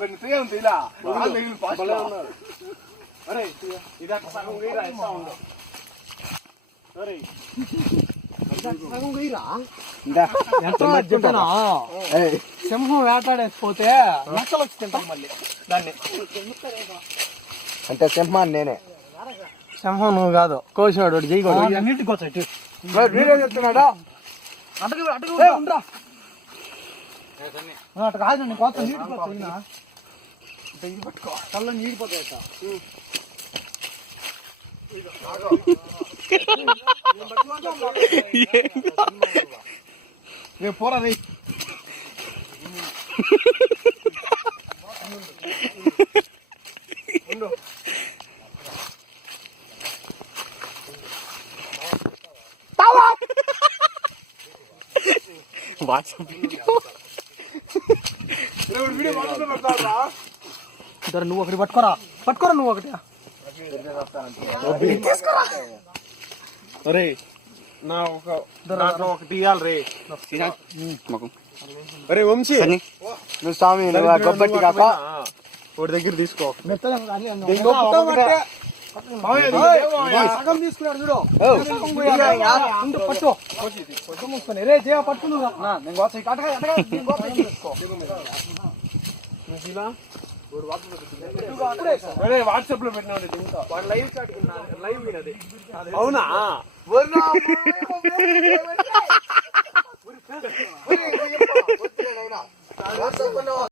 ఇలా అరే ఇది సగం గీరా ఇస్తా ఉండు సింహం వేటాడేసిపోతే నక్కలు వచ్చి తింటాం మళ్ళీ దాన్ని. అంటే సింహాన్ని నేనే. సింహం నువ్వు కాదు, కోసినాడు చేయకూడదు. నీటికి వచ్చాయి చెప్తున్నాడా? అటు కాదండి, కొత్త నీటికి వచ్చా పట్టుకో కళ్ళ నీడిపోతాయి. రేపు పోరా రే నువ్వు ఒకటి పట్టుకోరా నువ్వు ఒకటి రే నా ఒకటి ఇవ్వాలి రే. అరే వంశీ నువ్వు స్వామి గొబ్బట్టి కాక ఒకటి దగ్గర తీసుకో. సగం తీసుకున్నాడు చూడు. పట్టు మూసుకొని రే జయ పట్టుకున్నా వాట్సాప్ లో పెట్టిన లైవ్ వినది. అవునా